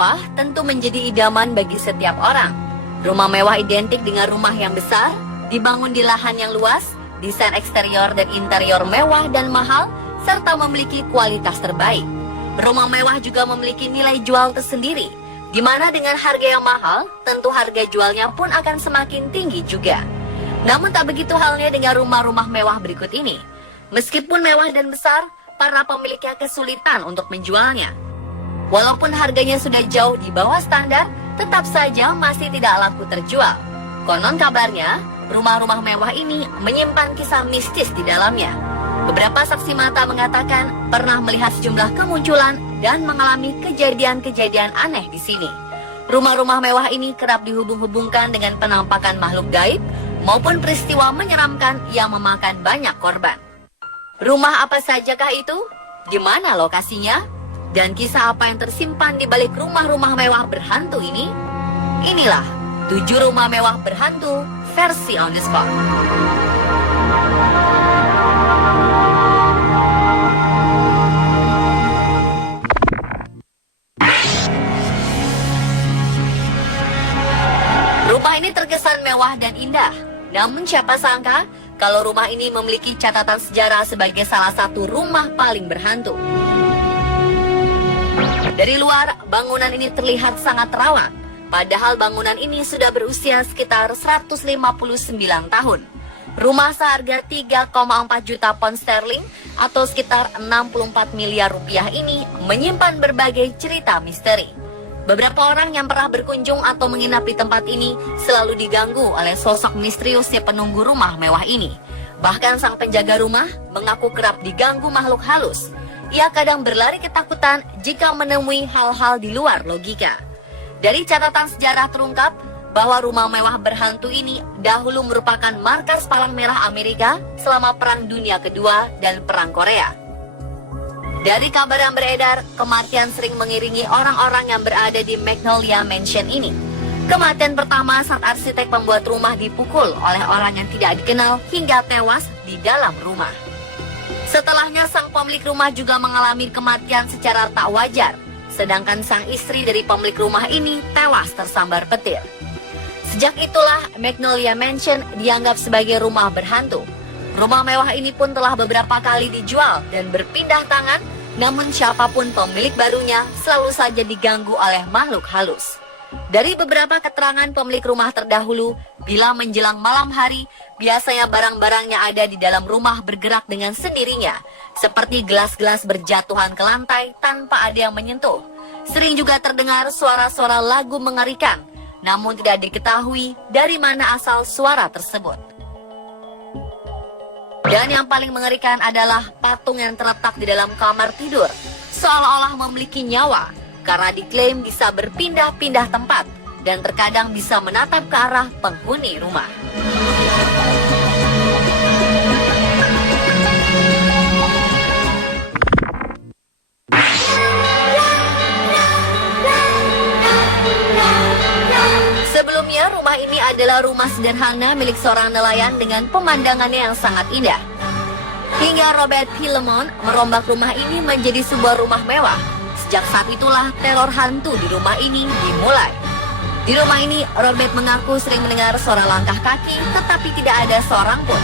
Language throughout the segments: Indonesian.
mewah tentu menjadi idaman bagi setiap orang. Rumah mewah identik dengan rumah yang besar, dibangun di lahan yang luas, desain eksterior dan interior mewah dan mahal, serta memiliki kualitas terbaik. Rumah mewah juga memiliki nilai jual tersendiri, di mana dengan harga yang mahal, tentu harga jualnya pun akan semakin tinggi juga. Namun tak begitu halnya dengan rumah-rumah mewah berikut ini. Meskipun mewah dan besar, para pemiliknya kesulitan untuk menjualnya. Walaupun harganya sudah jauh di bawah standar, tetap saja masih tidak laku terjual. Konon kabarnya, rumah-rumah mewah ini menyimpan kisah mistis di dalamnya. Beberapa saksi mata mengatakan pernah melihat sejumlah kemunculan dan mengalami kejadian-kejadian aneh di sini. Rumah-rumah mewah ini kerap dihubung-hubungkan dengan penampakan makhluk gaib maupun peristiwa menyeramkan yang memakan banyak korban. Rumah apa sajakah itu? Di mana lokasinya? Dan kisah apa yang tersimpan di balik rumah-rumah mewah berhantu ini? Inilah 7 rumah mewah berhantu versi On The Spot. Rumah ini terkesan mewah dan indah. Namun siapa sangka kalau rumah ini memiliki catatan sejarah sebagai salah satu rumah paling berhantu. Dari luar, bangunan ini terlihat sangat rawan. Padahal bangunan ini sudah berusia sekitar 159 tahun. Rumah seharga 3,4 juta pound sterling atau sekitar 64 miliar rupiah ini menyimpan berbagai cerita misteri. Beberapa orang yang pernah berkunjung atau menginap di tempat ini selalu diganggu oleh sosok misterius si penunggu rumah mewah ini. Bahkan sang penjaga rumah mengaku kerap diganggu makhluk halus. Ia kadang berlari ketakutan jika menemui hal-hal di luar logika. Dari catatan sejarah terungkap bahwa rumah mewah berhantu ini dahulu merupakan markas Palang Merah Amerika selama Perang Dunia Kedua dan Perang Korea. Dari kabar yang beredar, kematian sering mengiringi orang-orang yang berada di Magnolia Mansion ini. Kematian pertama saat arsitek pembuat rumah dipukul oleh orang yang tidak dikenal hingga tewas di dalam rumah. Setelahnya sang pemilik rumah juga mengalami kematian secara tak wajar, sedangkan sang istri dari pemilik rumah ini tewas tersambar petir. Sejak itulah Magnolia Mansion dianggap sebagai rumah berhantu. Rumah mewah ini pun telah beberapa kali dijual dan berpindah tangan, namun siapapun pemilik barunya selalu saja diganggu oleh makhluk halus. Dari beberapa keterangan pemilik rumah terdahulu, bila menjelang malam hari, biasanya barang-barangnya ada di dalam rumah bergerak dengan sendirinya, seperti gelas-gelas berjatuhan ke lantai tanpa ada yang menyentuh. Sering juga terdengar suara-suara lagu mengerikan, namun tidak diketahui dari mana asal suara tersebut. Dan yang paling mengerikan adalah patung yang terletak di dalam kamar tidur, seolah-olah memiliki nyawa, karena diklaim bisa berpindah-pindah tempat dan terkadang bisa menatap ke arah penghuni rumah. Sebelumnya, rumah ini adalah rumah sederhana milik seorang nelayan dengan pemandangannya yang sangat indah. Hingga Robert P. Lemon merombak rumah ini menjadi sebuah rumah mewah. Sejak saat itulah teror hantu di rumah ini dimulai. Di rumah ini, Robert mengaku sering mendengar suara langkah kaki, tetapi tidak ada seorang pun.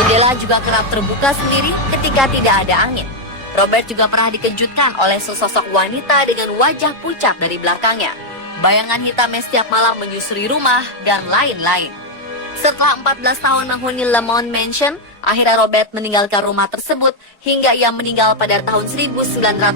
Jendela juga kerap terbuka sendiri ketika tidak ada angin. Robert juga pernah dikejutkan oleh sesosok wanita dengan wajah pucat dari belakangnya. Bayangan hitamnya setiap malam menyusuri rumah, dan lain-lain. Setelah 14 tahun menghuni Lemon Mansion, akhirnya Robert meninggalkan rumah tersebut hingga ia meninggal pada tahun 1948.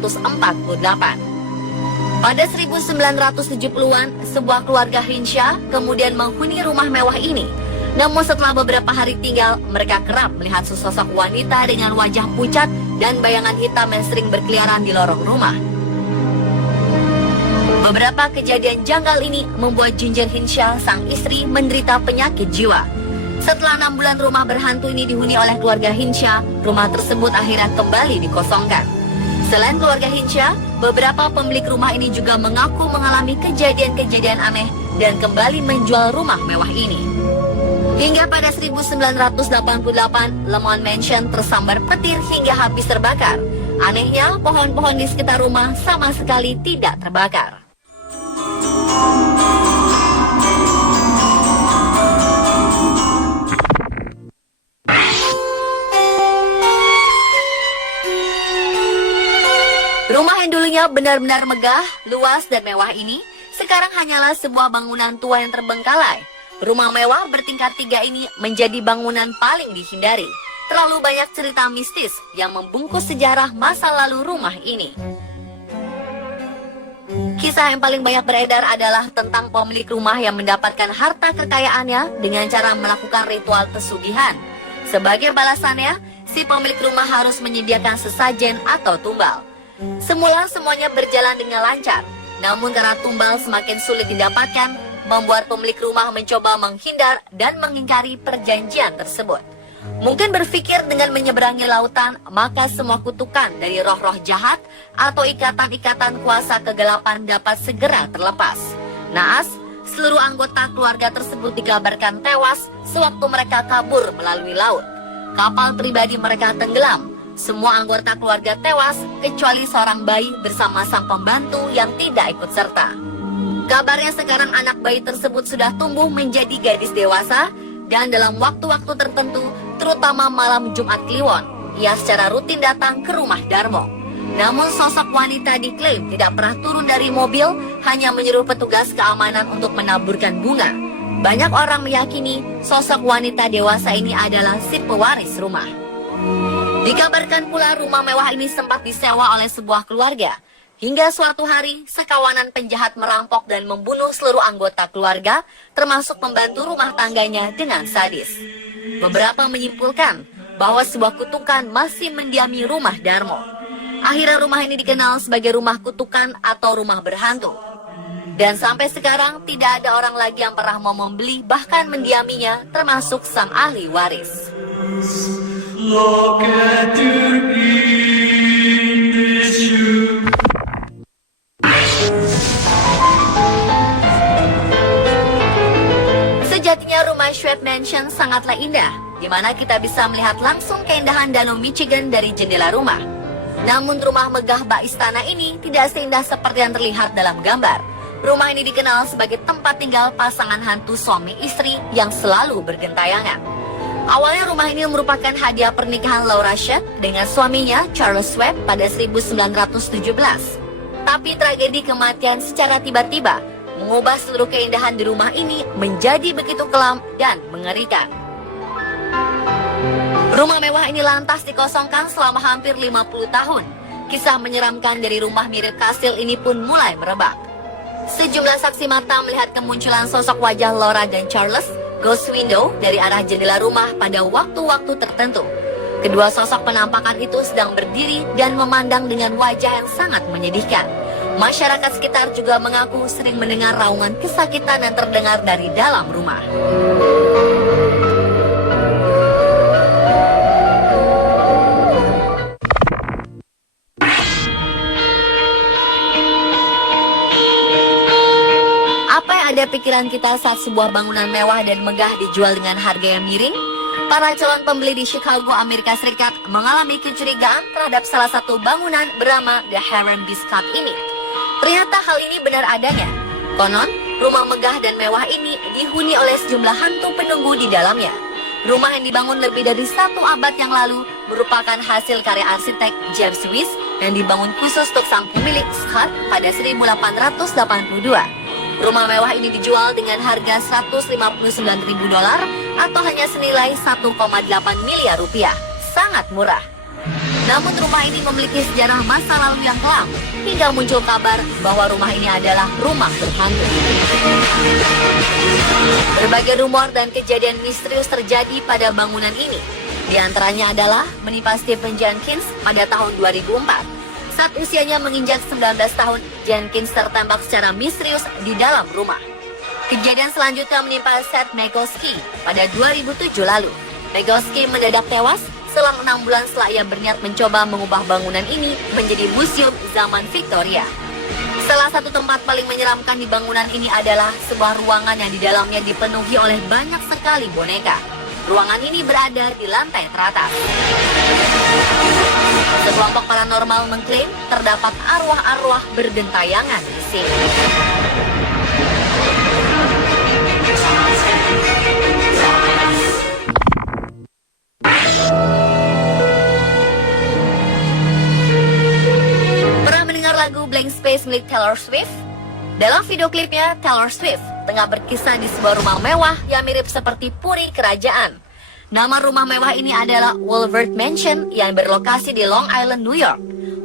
Pada 1970-an, sebuah keluarga Hinshaw kemudian menghuni rumah mewah ini. Namun setelah beberapa hari tinggal, mereka kerap melihat sesosok wanita dengan wajah pucat dan bayangan hitam yang sering berkeliaran di lorong rumah. Beberapa kejadian janggal ini membuat Ginger Hinshaw, sang istri, menderita penyakit jiwa. Setelah 6 bulan rumah berhantu ini dihuni oleh keluarga Hinshaw, rumah tersebut akhirnya kembali dikosongkan. Selain keluarga Hinshaw, beberapa pemilik rumah ini juga mengaku mengalami kejadian-kejadian aneh dan kembali menjual rumah mewah ini. Hingga pada 1988, Lemon Mansion tersambar petir hingga habis terbakar. Anehnya, pohon-pohon di sekitar rumah sama sekali tidak terbakar. Rumah yang dulunya benar-benar megah, luas, dan mewah ini sekarang hanyalah sebuah bangunan tua yang terbengkalai. Rumah mewah bertingkat 3 ini menjadi bangunan paling dihindari. Terlalu banyak cerita mistis yang membungkus sejarah masa lalu rumah ini. Kisah yang paling banyak beredar adalah tentang pemilik rumah yang mendapatkan harta kekayaannya dengan cara melakukan ritual pesugihan. Sebagai balasannya, si pemilik rumah harus menyediakan sesajen atau tumbal. Semula semuanya berjalan dengan lancar, namun karena tumbal semakin sulit didapatkan, membuat pemilik rumah mencoba menghindar dan mengingkari perjanjian tersebut. Mungkin berpikir dengan menyeberangi lautan, maka semua kutukan dari roh-roh jahat atau ikatan-ikatan kuasa kegelapan dapat segera terlepas. Naas, seluruh anggota keluarga tersebut dikabarkan tewas sewaktu mereka kabur melalui laut. Kapal pribadi mereka tenggelam. Semua anggota keluarga tewas, kecuali seorang bayi bersama sang pembantu yang tidak ikut serta. Kabarnya sekarang anak bayi tersebut sudah tumbuh menjadi gadis dewasa, dan dalam waktu-waktu tertentu, terutama malam Jumat Kliwon, ia secara rutin datang ke rumah Darmo. Namun sosok wanita diklaim tidak pernah turun dari mobil, hanya menyuruh petugas keamanan untuk menaburkan bunga. Banyak orang meyakini sosok wanita dewasa ini adalah si pewaris rumah. Dikabarkan pula rumah mewah ini sempat disewa oleh sebuah keluarga. Hingga suatu hari, sekawanan penjahat merampok dan membunuh seluruh anggota keluarga, termasuk pembantu rumah tangganya dengan sadis. Beberapa menyimpulkan bahwa sebuah kutukan masih mendiami rumah Darmo. Akhirnya rumah ini dikenal sebagai rumah kutukan atau rumah berhantu. Dan sampai sekarang tidak ada orang lagi yang pernah mau membeli bahkan mendiaminya, termasuk sang ahli waris. Look at your issue. Sejatinya rumah Schweppe Mansion sangatlah indah, di mana kita bisa melihat langsung keindahan Danau Michigan dari jendela rumah. Namun rumah megah bak istana ini tidak seindah seperti yang terlihat dalam gambar. Rumah ini dikenal sebagai tempat tinggal pasangan hantu suami istri yang selalu bergentayangan. Awalnya rumah ini merupakan hadiah pernikahan Laura Schweppe dengan suaminya Charles Schweppe pada 1917. Tapi tragedi kematian secara tiba-tiba mengubah seluruh keindahan di rumah ini menjadi begitu kelam dan mengerikan. Rumah mewah ini lantas dikosongkan selama hampir 50 tahun. Kisah menyeramkan dari rumah mirip kastil ini pun mulai merebak. Sejumlah saksi mata melihat kemunculan sosok wajah Laura dan Charles ghost window dari arah jendela rumah pada waktu-waktu tertentu. Kedua sosok penampakan itu sedang berdiri dan memandang dengan wajah yang sangat menyedihkan. Masyarakat sekitar juga mengaku sering mendengar raungan kesakitan yang terdengar dari dalam rumah. Ada pikiran kita saat sebuah bangunan mewah dan megah dijual dengan harga yang miring? Para calon pembeli di Chicago, Amerika Serikat mengalami kecurigaan terhadap salah satu bangunan bernama The Harem Biscuit ini. Ternyata hal ini benar adanya. Konon, rumah megah dan mewah ini dihuni oleh sejumlah hantu penunggu di dalamnya. Rumah yang dibangun lebih dari 1 abad yang lalu merupakan hasil karya arsitek James Wyss dan dibangun khusus untuk sang pemilik Scott pada 1882. Rumah mewah ini dijual dengan harga $159.000 atau hanya senilai 1,8 miliar rupiah. Sangat murah. Namun rumah ini memiliki sejarah masa lalu yang kelam, hingga muncul kabar bahwa rumah ini adalah rumah berhantu. Berbagai rumor dan kejadian misterius terjadi pada bangunan ini. Di antaranya adalah menimpa Stephen Jenkins pada tahun 2004. Saat usianya menginjak 19 tahun, Jenkins tertembak secara misterius di dalam rumah. Kejadian selanjutnya menimpa Seth Mickoski pada 2007 lalu. Mickoski mendadak tewas selang 6 bulan setelah ia berniat mencoba mengubah bangunan ini menjadi museum zaman Victoria. Salah satu tempat paling menyeramkan di bangunan ini adalah sebuah ruangan yang di dalamnya dipenuhi oleh banyak sekali boneka. Ruangan ini berada di lantai teratas. Sekelompok paranormal mengklaim terdapat arwah-arwah bergentayangan di sini. Pernah mendengar lagu Blank Space milik Taylor Swift? Dalam video klipnya, Taylor Swift tengah berkisah di sebuah rumah mewah yang mirip seperti puri kerajaan. Nama rumah mewah ini adalah Woolworth Mansion yang berlokasi di Long Island, New York.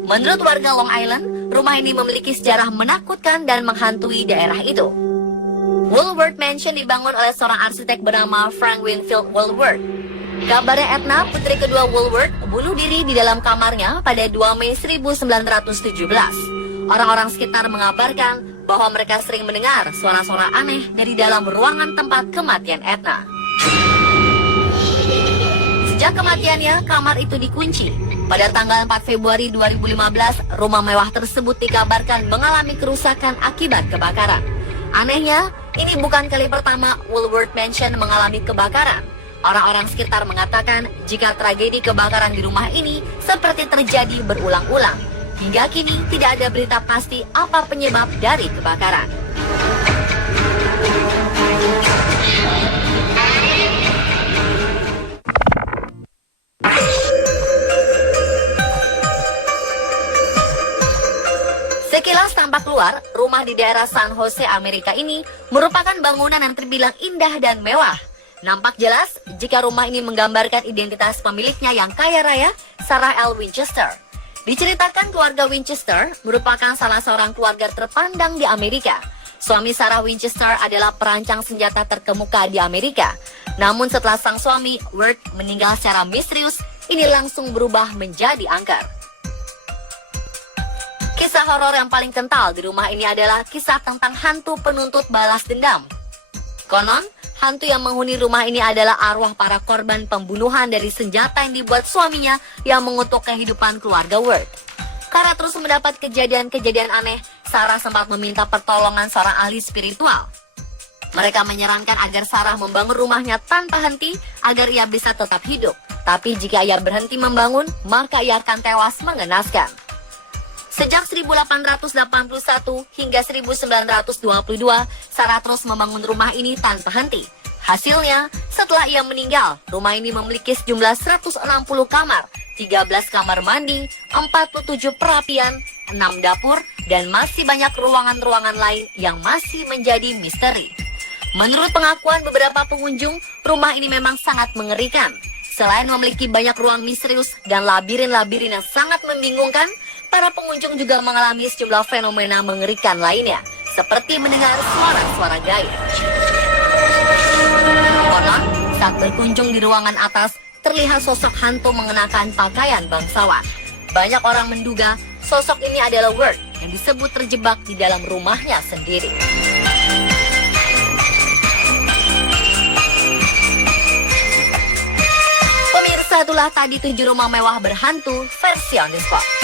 Menurut warga Long Island, rumah ini memiliki sejarah menakutkan dan menghantui daerah itu. Woolworth Mansion dibangun oleh seorang arsitek bernama Frank Winfield Woolworth. Kabarnya Edna, putri kedua Woolworth, bunuh diri di dalam kamarnya pada 2 Mei 1917. Orang-orang sekitar mengabarkan bahwa mereka sering mendengar suara-suara aneh dari dalam ruangan tempat kematian Edna. Sejak kematiannya, kamar itu dikunci. Pada tanggal 4 Februari 2015, rumah mewah tersebut dikabarkan mengalami kerusakan akibat kebakaran. Anehnya, ini bukan kali pertama Woolworth Mansion mengalami kebakaran. Orang-orang sekitar mengatakan jika tragedi kebakaran di rumah ini seperti terjadi berulang-ulang. Hingga kini tidak ada berita pasti apa penyebab dari kebakaran. Sekilas tampak luar, rumah di daerah San Jose, Amerika ini merupakan bangunan yang terbilang indah dan mewah. Nampak jelas jika rumah ini menggambarkan identitas pemiliknya yang kaya raya, Sarah L. Winchester. Diceritakan keluarga Winchester merupakan salah seorang keluarga terpandang di Amerika. Suami Sarah Winchester adalah perancang senjata terkemuka di Amerika. Namun setelah sang suami, Worth, meninggal secara misterius, ini langsung berubah menjadi angker. Kisah horor yang paling kental di rumah ini adalah kisah tentang hantu penuntut balas dendam. Konon, hantu yang menghuni rumah ini adalah arwah para korban pembunuhan dari senjata yang dibuat suaminya yang mengutuk kehidupan keluarga Worth. Karena terus mendapat kejadian-kejadian aneh, Sarah sempat meminta pertolongan seorang ahli spiritual. Mereka menyarankan agar Sarah membangun rumahnya tanpa henti agar ia bisa tetap hidup. Tapi jika ia berhenti membangun, maka ia akan tewas mengenaskan. Sejak 1881 hingga 1922, Sarah terus membangun rumah ini tanpa henti. Hasilnya, setelah ia meninggal, rumah ini memiliki sejumlah 160 kamar, 13 kamar mandi, 47 perapian, 6 dapur, dan masih banyak ruangan-ruangan lain yang masih menjadi misteri. Menurut pengakuan beberapa pengunjung, rumah ini memang sangat mengerikan. Selain memiliki banyak ruang misterius dan labirin-labirin yang sangat membingungkan, para pengunjung juga mengalami sejumlah fenomena mengerikan lainnya, seperti mendengar suara-suara gaib. Konon, saat berkunjung di ruangan atas, terlihat sosok hantu mengenakan pakaian bangsawan. Banyak orang menduga sosok ini adalah Worth yang disebut terjebak di dalam rumahnya sendiri. Pemirsa, itulah tadi 7 rumah mewah berhantu versi On The Spot.